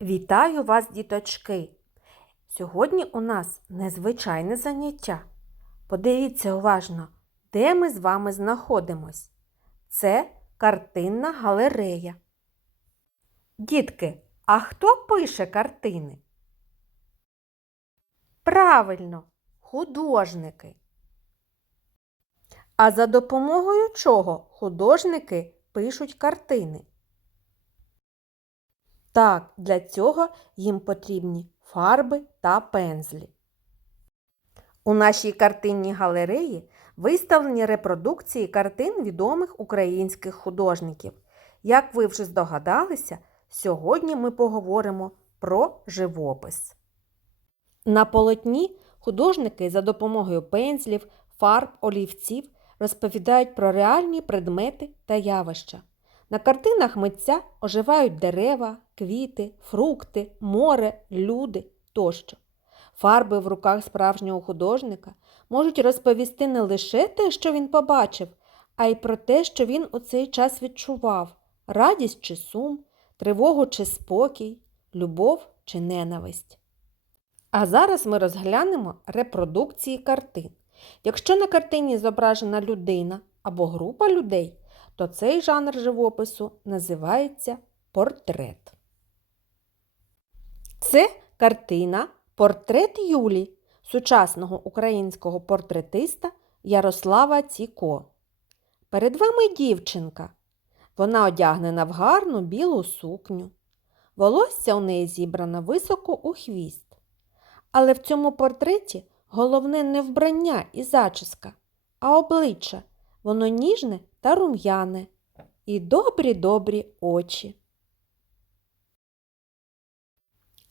Вітаю вас, діточки! Сьогодні у нас незвичайне заняття. Подивіться уважно, де ми з вами знаходимось. Це картинна галерея. Дітки, а хто пише картини? Правильно, художники. А за допомогою чого художники пишуть картини? Так, для цього їм потрібні фарби та пензлі. У нашій картинній галереї виставлені репродукції картин відомих українських художників. Як ви вже здогадалися, сьогодні ми поговоримо про живопис. На полотні художники за допомогою пензлів, фарб, олівців розповідають про реальні предмети та явища. На картинах митця оживають дерева, квіти, фрукти, море, люди тощо. Фарби в руках справжнього художника можуть розповісти не лише те, що він побачив, а й про те, що він у цей час відчував радість чи сум, тривогу чи спокій, любов чи ненависть. А зараз ми розглянемо репродукції картин. Якщо на картині зображена людина або група людей, то цей жанр живопису називається портрет. Це картина Портрет Юлі сучасного українського портретиста Ярослава Ціко. Перед вами дівчинка. Вона одягнена в гарну білу сукню. Волосся у неї зібрано високо у хвіст. Але в цьому портреті головне не вбрання і зачіска, а обличчя. Воно ніжне та рум'яне і добрі-добрі очі.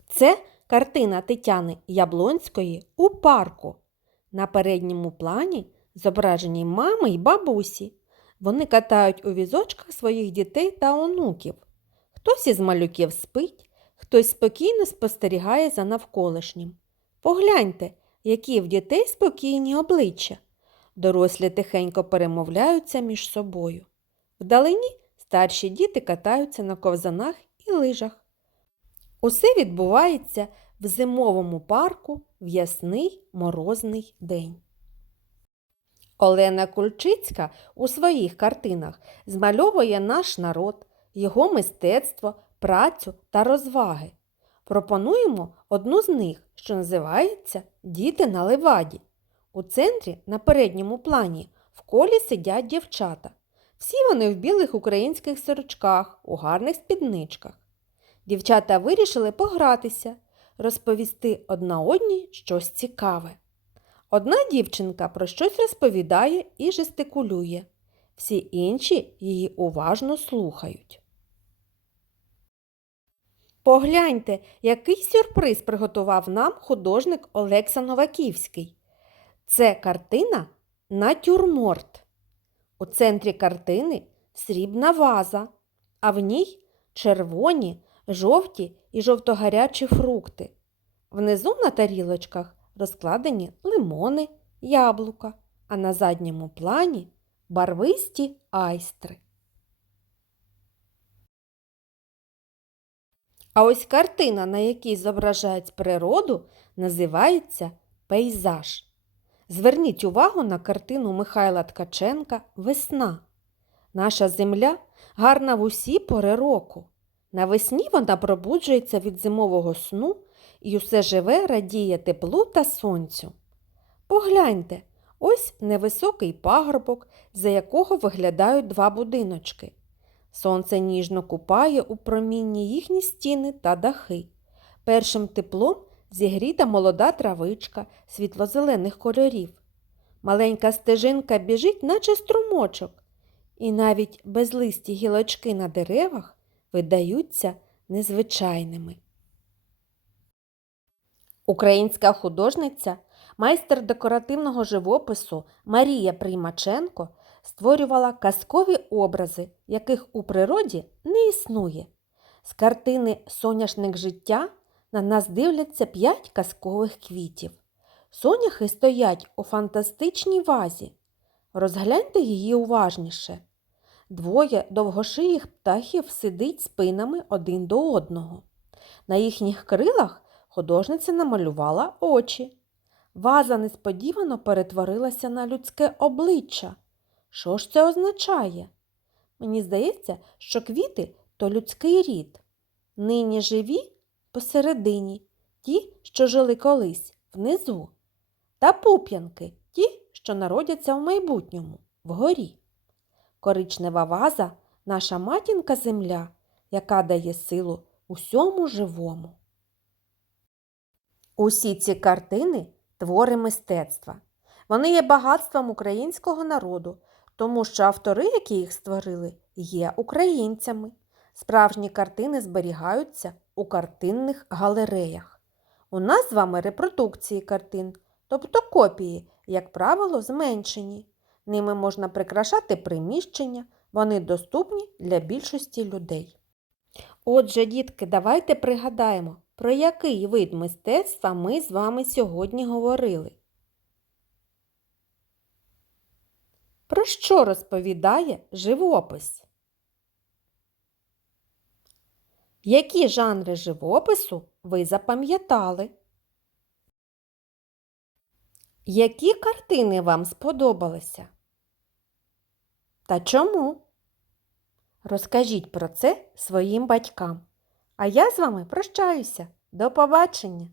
Це картина Тетяни Яблонської у парку. На передньому плані зображені мами й бабусі. Вони катають у візочках своїх дітей та онуків. Хтось із малюків спить, хтось спокійно спостерігає за навколишнім. Погляньте, які в дітей спокійні обличчя. Дорослі тихенько перемовляються між собою. Вдалині старші діти катаються на ковзанах і лижах. Усе відбувається в зимовому парку в ясний морозний день. Олена Кульчицька у своїх картинах змальовує наш народ, його мистецтво, працю та розваги. Пропонуємо одну з них, що називається Діти на леваді. У центрі на передньому плані в колі сидять дівчата. Всі вони в білих українських сорочках, у гарних спідничках. Дівчата вирішили погратися, розповісти одна одній щось цікаве. Одна дівчинка про щось розповідає і жестикулює. Всі інші її уважно слухають. Погляньте, який сюрприз приготував нам художник Олекса Новаківський. Це картина Натюрморт. У центрі картини срібна ваза, а в ній червоні, жовті і жовтогарячі фрукти. Внизу на тарілочках розкладені лимони, яблука, а на задньому плані барвисті айстри. А ось картина, на якій зображають природу, називається пейзаж. Зверніть увагу на картину Михайла Ткаченка Весна. Наша земля гарна в усі пори року. Навесні вона пробуджується від зимового сну і усе живе радіє теплу та сонцю. Погляньте, ось невисокий пагорбок, за якого виглядають два будиночки. Сонце ніжно купає у промінні їхні стіни та дахи. Першим теплом зігріта молода травичка світло-зелених кольорів. Маленька стежинка біжить, наче струмочок, і навіть безлисті гілочки на деревах видаються незвичайними. Українська художниця, майстер декоративного живопису Марія Приймаченко створювала казкові образи, яких у природі не існує. З картини Соняшник життя на нас дивляться п'ять казкових квітів. Соняхи стоять у фантастичній вазі. Розгляньте її уважніше. Двоє довгошиїх птахів сидить спинами один до одного. На їхніх крилах художниця намалювала очі. Ваза несподівано перетворилася на людське обличчя. Що ж це означає? Мені здається, що квіти то людський рід. Нині живі посередині, ті, що жили колись внизу, та пуп'янки ті, що народяться в майбутньому, вгорі. Коричнева ваза наша матінка земля, яка дає силу усьому живому. Усі ці картини твори мистецтва. Вони є багатством українського народу, тому що автори, які їх створили, є українцями. Справжні картини зберігаються у картинних галереях. У нас з вами репродукції картин, тобто копії, як правило, зменшені. Ними можна прикрашати приміщення, вони доступні для більшості людей. Отже, дітки, давайте пригадаємо, про який вид мистецтва ми з вами сьогодні говорили. Про що розповідає живопис? Які жанри живопису ви запам'ятали? Які картини вам сподобалися? Та чому? Розкажіть про це своїм батькам. А я з вами прощаюся. До побачення!